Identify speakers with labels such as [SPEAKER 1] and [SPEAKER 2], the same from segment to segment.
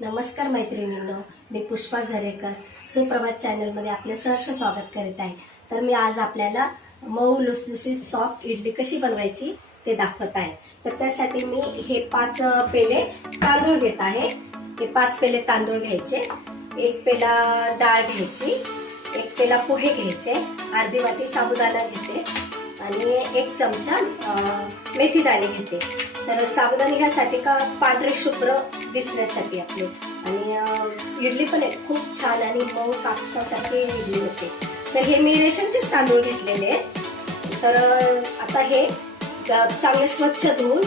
[SPEAKER 1] नमस्कार मैत्रिणींनो मी पुष्पा झरेकर सुप्रभात चॅनलमध्ये आपले सहर्ष स्वागत करीत आहे. तर मी आज आपल्याला मऊ लुसलुशीत सॉफ्ट इडली कशी बनवायची ते दाखवत आहे. तर त्यासाठी मी हे पाच पेले तांदूळ घेत आहे. हे पाच पेले तांदूळ घ्यायचे. एक पेला डाळ घ्यायची. एक पेला पोहे घ्यायचे. अर्धी वाटी साबुदाणा घेते. आणि एक चमचा मेथी दाणे घेते. तर साबुदाणे ह्यासाठी का पांढरे शुभ्र दिसण्यासाठी आपले. आणि इडली पण आहे खूप छान आणि मऊ कापसासारखी इडली होते. तर हे मी रेशनचेच तांदूळ घेतलेले आहेत. तर आता हे चांगले स्वच्छ धुवून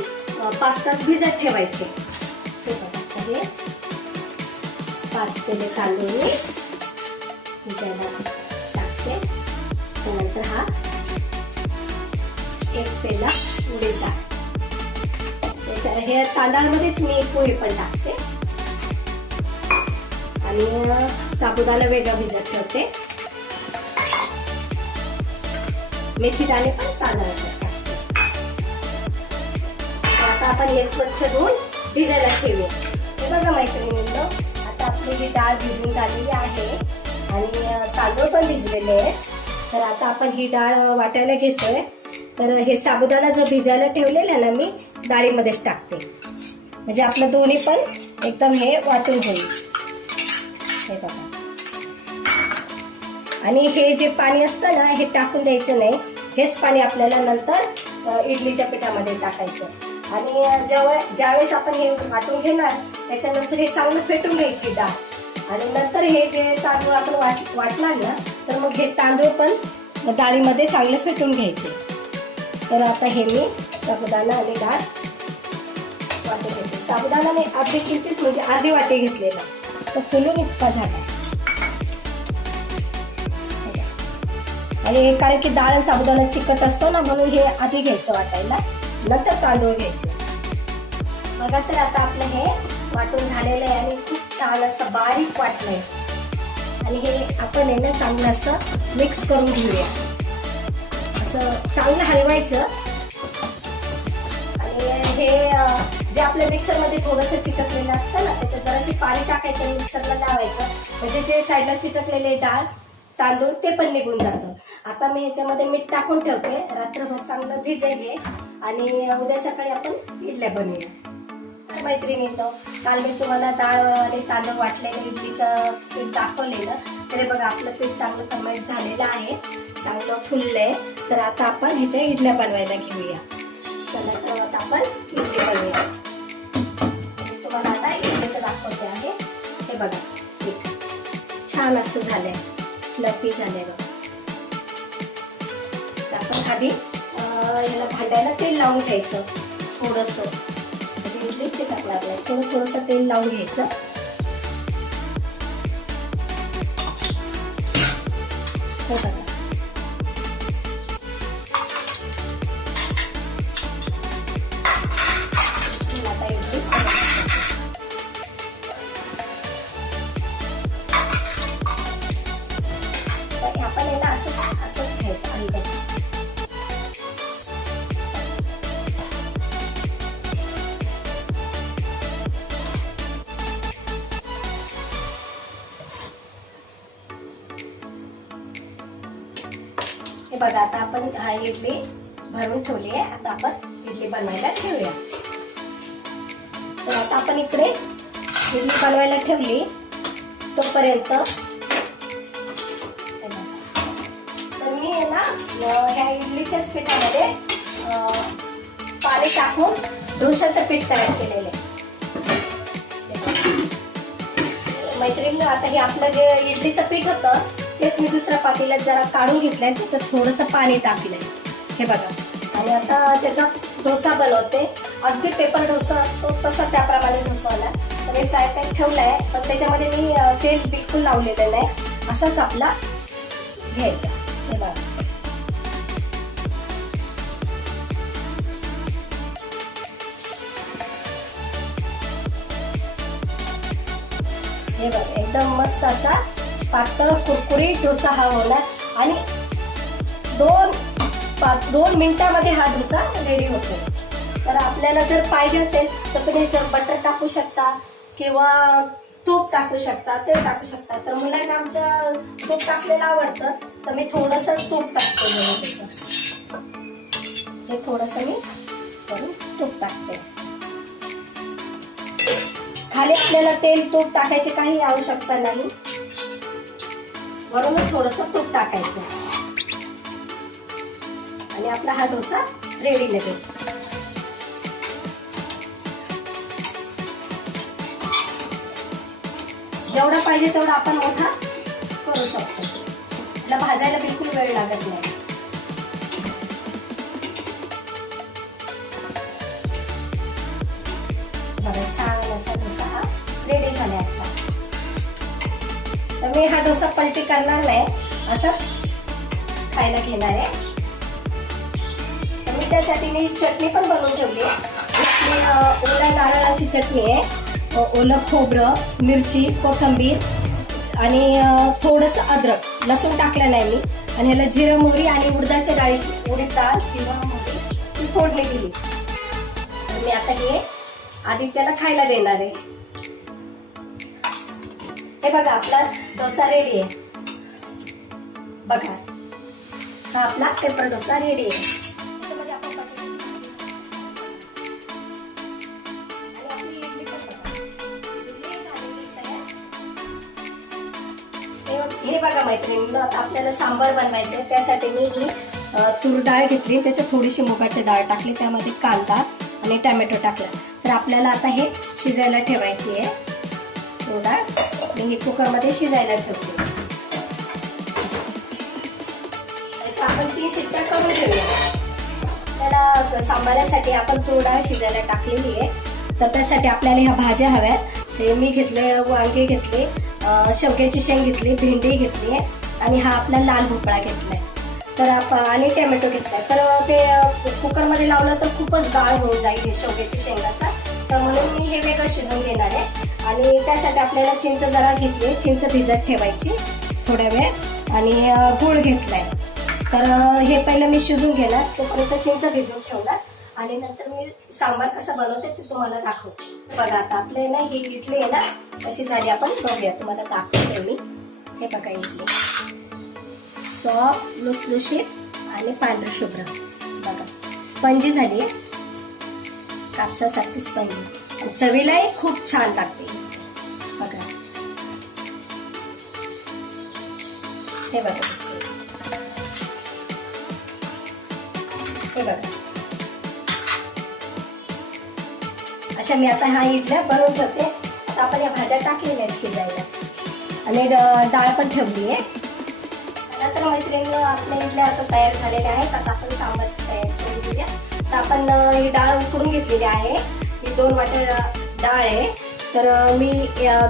[SPEAKER 1] पाच तास भिजत ठेवायचे. हे पाच पेले तांदूळ मी भिजायला टाकते. त्यानंतर हा एक पेला उडीद डाळ. त्याच्या हे तांदळामध्येच मी पोहे पण टाकते. आणि साबुदाणा वेगळा भिजत ठेवते. मेथी दाणे पण तांदळात टाकते. आता आपण हे स्वच्छ धुवून भिजायला ठेवू. हे बघा मैत्रिणींनो आता आपली ही डाळ भिजून झालेली आहे. आणि तांदूळ पण भिजलेले आहेत. तर आता आपण ही डाळ वाटायला घेतोय. तर हे साबुदाणा जो भिजायला ठेवलेला ना मी डाळीमध्येच टाकते. म्हणजे आपलं दोन्ही पण एकदम हे वाटून होईल हे बघा. आणि हे जे पाणी असतं ना हे टाकून द्यायचं नाही. हेच पाणी आपल्याला नंतर इडलीच्या पिठामध्ये टाकायचं. आणि जेव्हा ज्यावेळेस आपण हे वाटून घेणार त्याच्यानंतर हे चांगलं फेटून घ्यायची डाळ. आणि नंतर हे जे तांदूळ आपण वाट वाटणार ना तर मग हे तांदूळ पण डाळीमध्ये चांगले फेटून घ्यायचे. तर आता हे मी साबुदाणा आणि डाळ वाटे घेते साबुदाणा मी अर्धी किंचीच म्हणजे अर्धी वाटी घेतलेला. तर फुलून इतका झाला. आणि कारण की डाळ साबुदाणा चिकट असतो ना म्हणून हे आधी घ्यायचं वाटायला. नंतर तांदूळ घ्यायचे. बघा तर आता आपलं हे वाटून झालेलं आहे आणि खूप छान असं बारीक वाटलंय. आणि हे आपण आहे ना चांगलं असं मिक्स करून घेऊया. असं चांगलं हलवायचं. हे जे आपल्या मिक्सरमध्ये थोडंसं चिटकलेलं असतं ना त्याच्यात जराशी पाणी टाकायचं आणि मिक्सरला लावायचं. म्हणजे जे साईडला चिटकलेले डाळ तांदूळ ते पण निघून जातं. आता मी याच्यामध्ये मीठ टाकून ठेवते. रात्रभर चांगलं भिजेल हे. आणि उद्या सकाळी आपण इडल्या बनवूया. तर मैत्रिणींनो काल मी तुम्हाला डाळ आणि तांदूळ वाटलेलं इडलीचं पीठ दाखवलेलं तरी बघा आपलं पीठ चांगलं कमेंट झालेलं आहे. चांगलं फुललंय. तर आता आपण ह्याच्या इडल्या बनवायला घेऊया. चला तर आता आपण इडली बनवूया तुम्हाला आता इडलीचं दाखवते आहे. हे बघा पीठ छान असं झालंय. फ्लफी झालंय बघा. तर आपण आधी याला ह्याला भांड्याला तेल लावून घ्यायचं थोडंसं. म्हणजे इडली थोडं थोडंसं तेल लावून घ्यायचं. हे बघा. हे बघा आता आपण हा इडली भरून ठेवली आहे. आता आपण इडली बनवायला ठेवूया. तर आता आपण इकडे इडली बनवायला ठेवली. तोपर्यंत ना ह्या इडलीच्याच पिठामध्ये पाणी टाकून डोशाचं पीठ तयार केलेलं आहे. हे मैत्रिणी आता हे आपलं जे इडलीचं पीठ होतं तेच मी दुसऱ्या पातेल्यात जरा काढून घेतलंय आणि त्याच्यात थोडंसं पाणी टाकलंय. हे बघा. आणि आता त्याचा डोसा बनवते. अगदी पेपर डोसा असतो तसा त्याप्रमाणे डोसा आला तर मी फ्राय पॅन ठेवलाय पण त्याच्यामध्ये मी तेल बिलकुल लावलेलं नाही. असाच आपला घ्यायचा. हे बघा. हे बघ एकदम मस्त असा पातळ कुरकुरीत डोसा हा होणार. आणि दोन पाच दोन मिनिटामध्ये हा डोसा रेडी होतो. तर आपल्याला जर पाहिजे असेल तर तुम्ही जर बटर टाकू शकता किंवा तूप टाकू शकता ते टाकू शकता. तर मुलांना आमचं तूप टाकलेलं आवडतं तर मी थोडंसं तूप टाकते हे थोडंसं मी करून तूप टाकते. खाली आपल्याला तेल तूप टाकायची काही आवश्यकता नाही. वरूनच थोडस तूप टाकायचं. आणि आपला हा डोसा रेडी लगेच. जेवढा पाहिजे तेवढा आपण मोठा करू शकतो. त्याला भाजायला बिलकुल वेळ लागत नाही. छान डोसा हा रेडी झाला आता. तर मी हा डोसा पलटी करणार नाही. असंच खायला घेणार आहे. तर मी त्यासाठी मी चटणी पण बनवून ठेवली आहे. ओला नारळाची चटणी आहे. ओलं खोबरं मिरची कोथिंबीर आणि थोडंसं अद्रक. लसूण टाकलं नाही मी. आणि ह्याला जिरं मोहरी आणि उडदाच्या डाळीची उडीद डाळ जिरं मोहरी ती फोडणी दिली. तर मी आता हे आदित्याला खायला देणार आहे. हे बघा आपला डोसा रेडी आहे. बघा हा आपला पेपर डोसा रेडी आहे. हे- बघा मैत्रिणी आता आपल्याला सांबार बनवायचं आहे त्यासाठी मी ही तूर डाळ घेतली. त्याच्यात थोडीशी मुगाची डाळ टाकली. त्यामध्ये कांदा आणि टॅमॅटो टाकला. आपल्याला आता हे शिजायला ठेवायची आहे. तूर मी हे कुकरमध्ये शिजायला ठेवते. आपण ती शिट्ट्या करून घेऊया. त्याला सांबारासाठी आपण तूर शिजायला टाकलेली आहे. तर त्यासाठी आपल्याला ह्या भाज्या हव्यात. ते मी घेतले वांगे घेतले शेवग्याची शेंग घेतली भेंडी घेतली आहे आणि हा आपला लाल भोपळा घेतलाय. तर आप आणि टोमॅटो घेतला तर ते कुकरमध्ये लावलं तर खूपच गाळ होऊन जाईल हे शेवग्याची शेंगाचा. तर म्हणून मी हे वेगळं शिजवून घेणार आहे. आणि त्यासाठी आपल्याला चिंच जरा घेतली. चिंच भिजत ठेवायची थोड्या वेळ. आणि गूळ घेतलाय. तर हे पहिलं मी शिजून घेणार. तोपर्यंत चिंच भिजवून ठेवणार. आणि नंतर मी सांबार कसं बनवते ते तुम्हाला दाखवते. बघा आता आपले ना ही इडली आहे ना अशी झाली आपण. बघूया तुम्हाला दाखवते मी. हे बघा इडली. सॉफ्ट लुसलुशीत आणि पांढरशुभ्र. बघा स्पंजी झाली. आहे कापसासारखीच पाहिजे. चवीलाही खूप छान लागते. बघा. हे बघा हे बघा. अशा मी आता हा इडल्या बनवून ठेवते. आता आपण या भाज्या टाकलेल्या आहेत शिजायला. आणि डाळ पण ठेवली आहे. नंतर मैत्रिणी आपल्या इडल्या आता तयार झालेल्या आहेत. आता आपण ही डाळ उकडून घेतलेली आहे. ही दोन वाट्या डाळ आहे. तर मी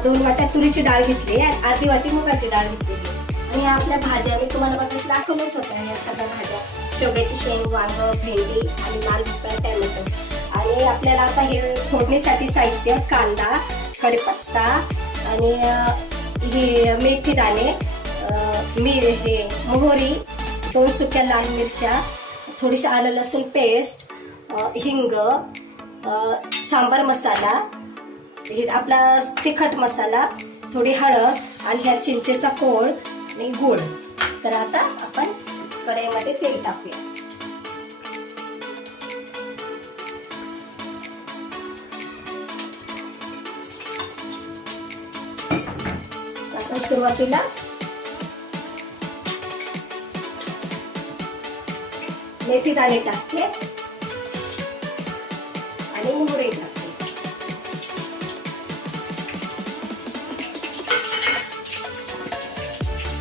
[SPEAKER 1] दोन वाट्या तुरीची डाळ घेतली आहे आणि अर्धी वाटी मुगाची डाळ घेतलेली आणि आपल्या भाज्या मी तुम्हाला बघितलं दाखवल्याच होत्या या सगळ्या भाज्या शेवग्याची शेंग वांग भेंडी आणि लाल भोपळा टॅमॅटो. आणि आपल्याला आता हे फोडणीसाठी साहित्य कांदा कडीपत्ता आणि हे मेथी दाणे अ, मी हे मोहरी दोन सुक्या लाल मिरच्या थोडीशी आलं लसूण पेस्ट हिंग सांबार मसाला हे आपला तिखट मसाला थोडी हळद आणि ह्या चिंचेचा कोळ आणि गूळ. तर आता आपण कढईमध्ये तेल टाकूया. आता सुरुवातीला मेथी दाणे टाकते. मोहरी टाकते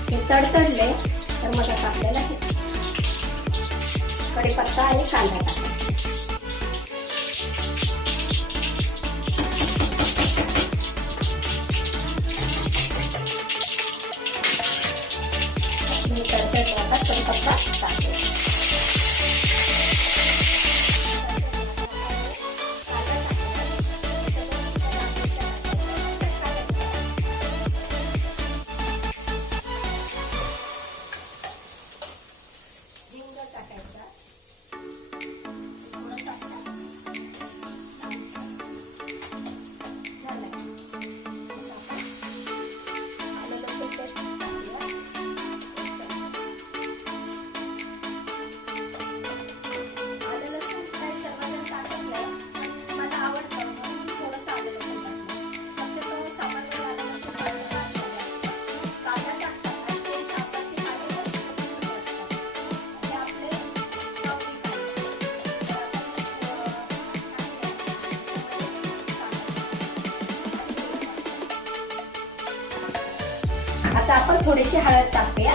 [SPEAKER 1] हे तडतडले तर मग आता आपल्याला हे कढीपत्ता आणि कांदा टाकायचा. हे आता कढीपत्ता. आपण थोडीशी हळद टाकूया.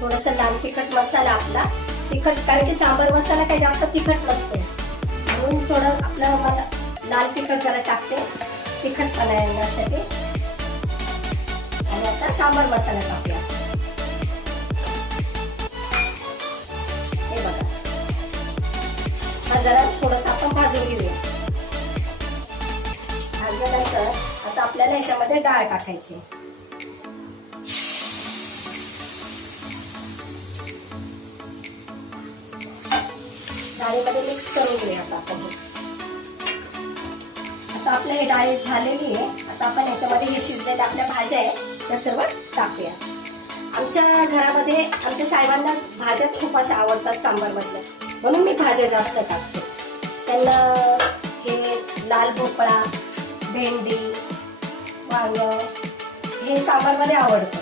[SPEAKER 1] थोडस लाल तिखट मसाला आपला. तिखट कारण की सांबर मसाला काही जास्त तिखट नसतो. म्हणून थोडं आपलं मला लाल तिखट जरा टाकते तिखटपणा येण्यासाठी आणि आता सांबर मसाला टाकूया. हे बघा. हा जरा थोडस आपण भाजून घेऊया. आपल्याला याच्यामध्ये डाळ टाकायची डाळीमध्ये मिक्स करून घेऊया आता आपण. आता आपल्या हे डाळी झालेली आहे. आता आपण याच्यामध्ये हे शिजलेल्या आपल्या भाज्या आहे त्या सर्व टाकूया. आमच्या घरामध्ये आमच्या साहेबांना भाज्या खूप अशा आवडतात सांबारमधल्या. म्हणून मी भाज्या जास्त टाकते. त्यांना हे लाल भोपळा भेंडी वांग हे सांबारमध्ये आवडतं.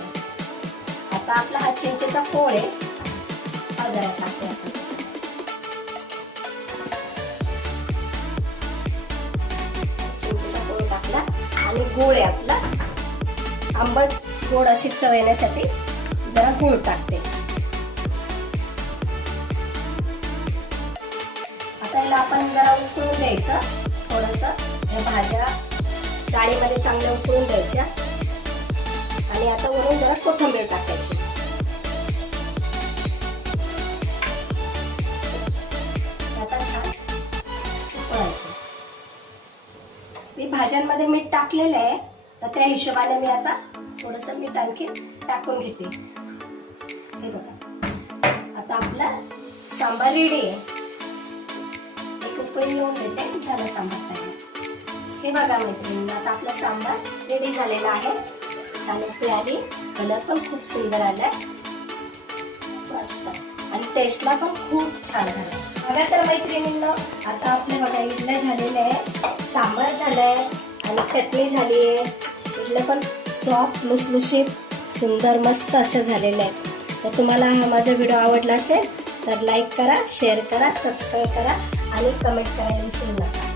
[SPEAKER 1] आता आपला हा चिंचेचा पोळ आहे. हा जरा टाकते आपण. चिंचेचा पोळ टाकला आणि गोळ आहे आपला. आंबट गोड अशी चव येण्यासाठी जरा गुळ टाकते. आता याला आपण जरा उकळून द्यायचं थोडस ह्या भाज्या डाळीमध्ये चांगल्या उकळून द्यायच्या. आणि आता वरून जरा कोथिंबीर टाकायची. आता छान उकळायचं. मी भाज्यांमध्ये मीठ टाकलेलं आहे तर त्या हिशोबाने मी आता थोडस मीठ आणखी टाकून घेते. हे बघा. आता आपला सांबार रेडी आहे. एक उकळी येऊन देते झालं सांबार तयार हे बघा मैत्रिणी आता आपला सांबार रेडी झालेला आहे. छान उकळी आली कलर पण खूप सुंदर आलाय. मस्त. आणि टेस्टला पण खूप छान झालं. बघा तर मैत्रिणींना आता आपले बघा इडलं झालेलं आहे सांबार झालंय आणि चटणी झाली आहे. इडलं पण सॉफ्ट लुसलुशीत सुंदर मस्त असं झालेलं आहे तर तुम्हाला हा माझा व्हिडिओ आवडला असेल तर लाईक करा शेअर करा सबस्क्राईब करा आणि कमेंट करायला विसरू नका.